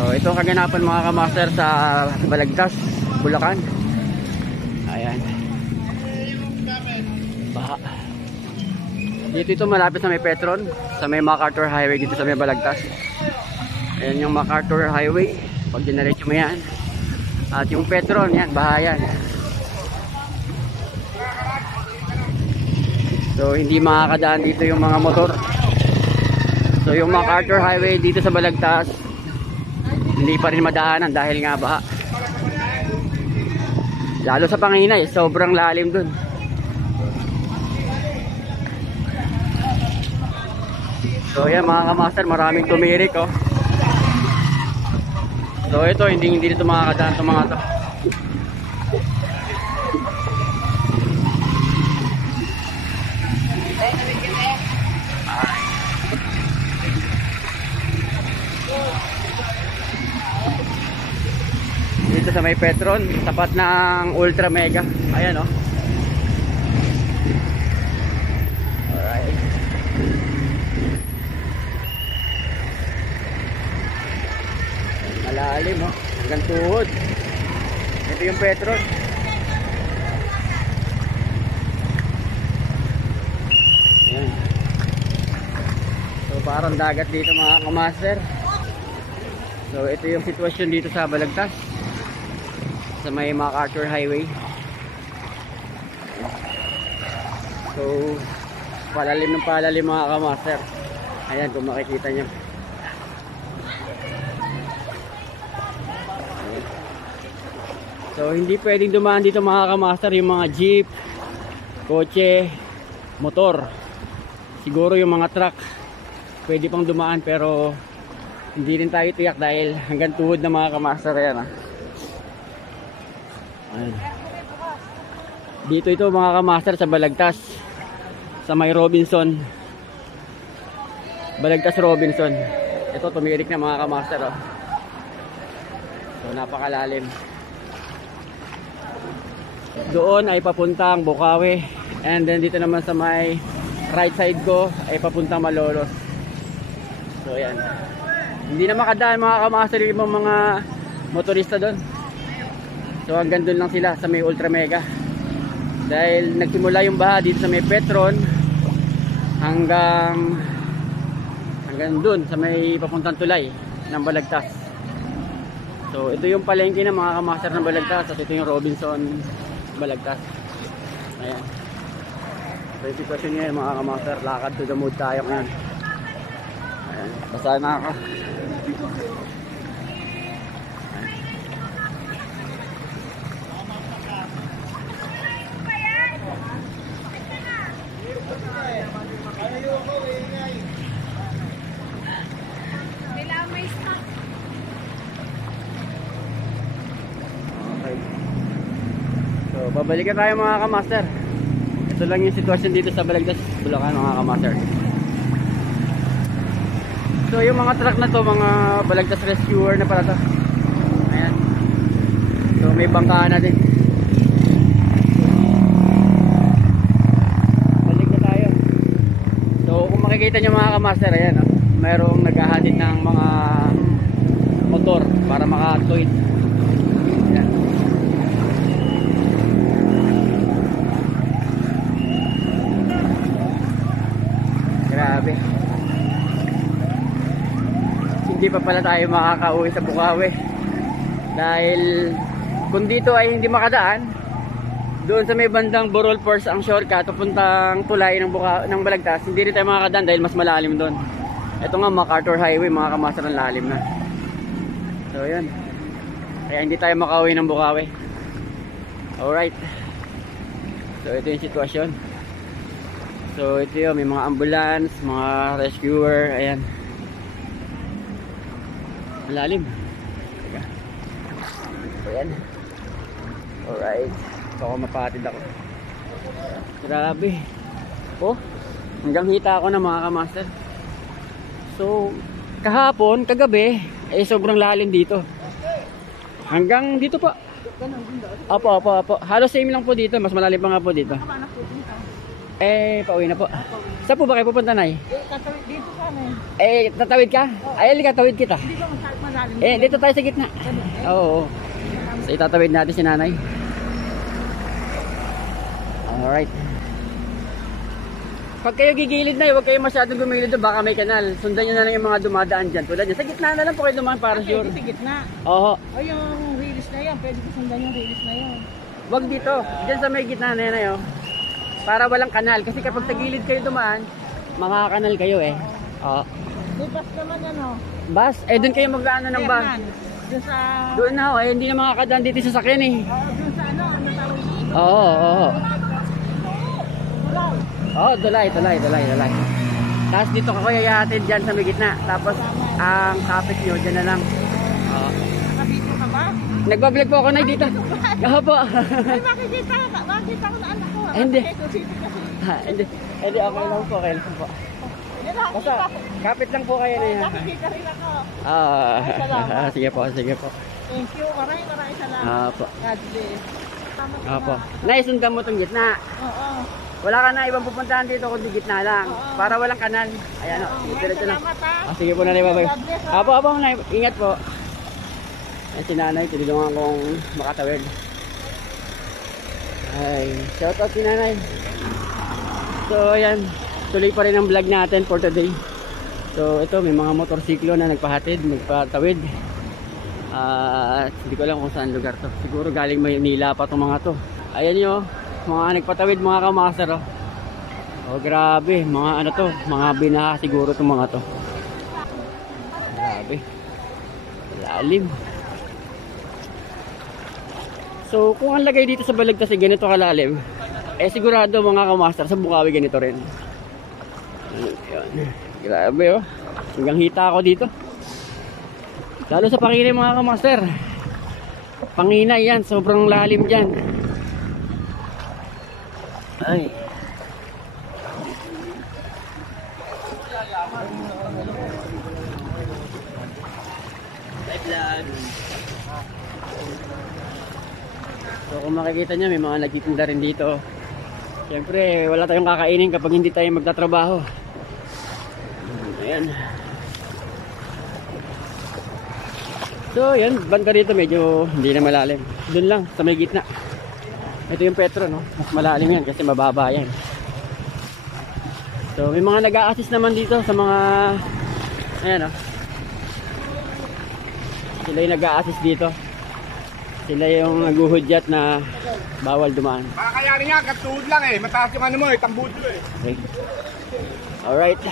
So ito ang kaganapan mga kamaster sa Balagtas, Bulacan. Ayan. Baha. Dito ito malapit sa may Petron, sa may MacArthur Highway dito sa may Balagtas. Ayan yung MacArthur Highway. Pag dinaretso mo yan. At yung Petron, yan, baha yan. So hindi makakadaan dito yung mga motor. So yung MacArthur Highway dito sa Balagtas, hindi pa rin madaanan dahil nga baha. Lalo sa Panginay, sobrang lalim dun. So yan mga kamaster, maraming tumirik oh. So ito, hindi dito makakadaan itong mga to. Dito sa may Petron, tapat ng Ultra Mega. Ayan oh. Alright. Malalim oh, hanggang tuhod. Ito yung Petron. Ayan. So parang dagat dito mga kamaster. So ito yung sitwasyon dito sa Balagtas, sa may MacArthur Highway. So palalim ng palalim mga kamaster. Ayan kung makikita nyo. So hindi pwedeng dumaan dito mga kamaster yung mga jeep, kotse, motor. Siguro yung mga truck pwede pang dumaan pero hindi rin tayo tiyak dahil hanggang tuhod na mga kamaster. Ayan ah. Ayan. Dito ito mga kamaster sa Balagtas, sa may Robinson, Balagtas Robinson. Ito tumirik na mga kamaster oh. So napakalalim. Doon ay papuntang Bukawi, and then dito naman sa may right side ko ay papuntang Malolos. So ayan, hindi na makadaan mga kamaster yung ibang mga motorista doon. So hanggang doon lang sila sa may Ultra Mega, dahil nagsimula yung baha dito sa may Petron hanggang doon sa may papuntang tulay ng Balagtas. So ito yung palengke ng mga kamaster ng Balagtas, at ito yung Robinson Balagtas. Ayan. So yung sitwasyon nyo mga kamaster, lakad to the mood tayo ngayon. Ayan, basa na ako. Babalikan tayo mga kamaster. Ito lang yung sitwasyon dito sa Balagtas, Bulacan mga kamaster. So yung mga truck na to, mga Balagtas rescuer na pala to. Ayan. So may bangkaan na din. Balik na tayo. So kung makikita nyo mga kamaster, ayan oh, mayroong naghahatid ng mga motor para makatuwid. Grabe. Hindi pa pala tayo makakauwi sa Bukawi, dahil kung dito ay hindi makadaan, doon sa may bandang Borol Force ang shortcut papuntang tulay ng Balagtas, hindi rin tayo makakadaan dahil mas malalim doon. Ito nga MacArthur Highway mga kamaster, ang lalim na. So yan, kaya hindi tayo makauwi ng Bukawi. Alright. So ito yung sitwasyon. So ito yun, may mga ambulance, mga rescuer. Ayan, malalim. So yan. Alright, so ako mapatid ako. Grabe. Oh, hanggang hita ako na mga kamaster. So kahapon, kagabi ay sobrang lalim dito. Hanggang dito pa. Apo. Halos same lang po dito, mas malalim pa nga po dito. Eh, pauwi na po. Saan po ba kayo pupunta, Nay? Tatawid dito ka na. Eh, tatawid ka? Ay, halika, tawid kita. Hindi ba ilalim. Dito tayo sa gitna. Oo. So, itatawid natin si nanay. Alright. Pag kayo gigilid na, huwag kayo masyadong gumilid doon, baka may kanal. Sundan nyo na lang yung mga dumadaan dyan. Tulad dyan. Sa gitna na lang po kayo dumaan para sure. Sa gitna. Oo. O yung release na yan, pwede ko sundan yung release na yan. Wag dito. Diyan sa may gitna na yan, oh. Para walang kanal. Kasi kapag sa gilid kayo dumaan, makakanal kayo eh. Oo. May bus naman yan o. Bus? Doon kayo mag-ano ng bus? Doon sa... Doon na, hindi na makakadaan dito sa sakyan eh. Doon sa ano tawag dito? Oo. Tulay. Tulay. Tapos dito ka kuya yahatid dyan sa may gitna. Tapos ang kapit nyo, dyan na lang. Nakabito ka ba? Nagbablog po ako na dito. Oo po. Ay, makikita ko na anak ko. Hindi. Hindi. Hindi, okay lang po. Basta, kapit lang po kayo na yan. Nakikita rin ako. Salamat. Sige po. Thank you. Maraming salamat. Opo. God bless. Opo. Naisundan mo itong gitna. Oo. Wala ka na ibang pupuntahan dito kundi gitna lang. Para walang kanal. Ayan o. Diretso lang. Salamat. Sige po na rin, babay. God bless. Apo, nanay. Ingat po. Si nanay, tinulungan kong makatawid. Ay, shoutout si nanay. So, ayan. Tuloy pa rin ang vlog natin for today. So, ito, may mga motorsiklo na nagpahatid, nagpatawid. Hindi ko alam kung saan lugar to. Siguro galing Maynila pa itong mga to. Ayan nyo, mga nagpatawid, mga kamaster. Grabe, mga ano to, mga binaha siguro itong mga to. Grabe. Lalim. So, kung ang lagay dito sa Balagtas ay ganito kalalim, sigurado mga kamaster, sa Bukawi ganito rin. Ayan. Grabe oh. Hanggang hita ako dito. Lalo sa Panginay mga kamaster. Panginay yan, sobrang lalim dyan. Ay. So kung makikita nyo, may mga nagtitinda rin dito. Siyempre, wala tayong kakainin kapag hindi tayo magtatrabaho. Ayan. So, yan. Banda rito medyo hindi na malalim. Doon lang, sa may gitna. Ito yung Petro, no? Mas malalim yan kasi mababa yan. So, may mga nag-a-assist naman dito sa mga... Ayan, no? Sila yung nag-a-assist dito. Sila yung naguhudyat na bawal dumaan. Kakayanin nga, katuod lang eh. Mataas yung ano mo eh, tambudo eh. Okay. Alright.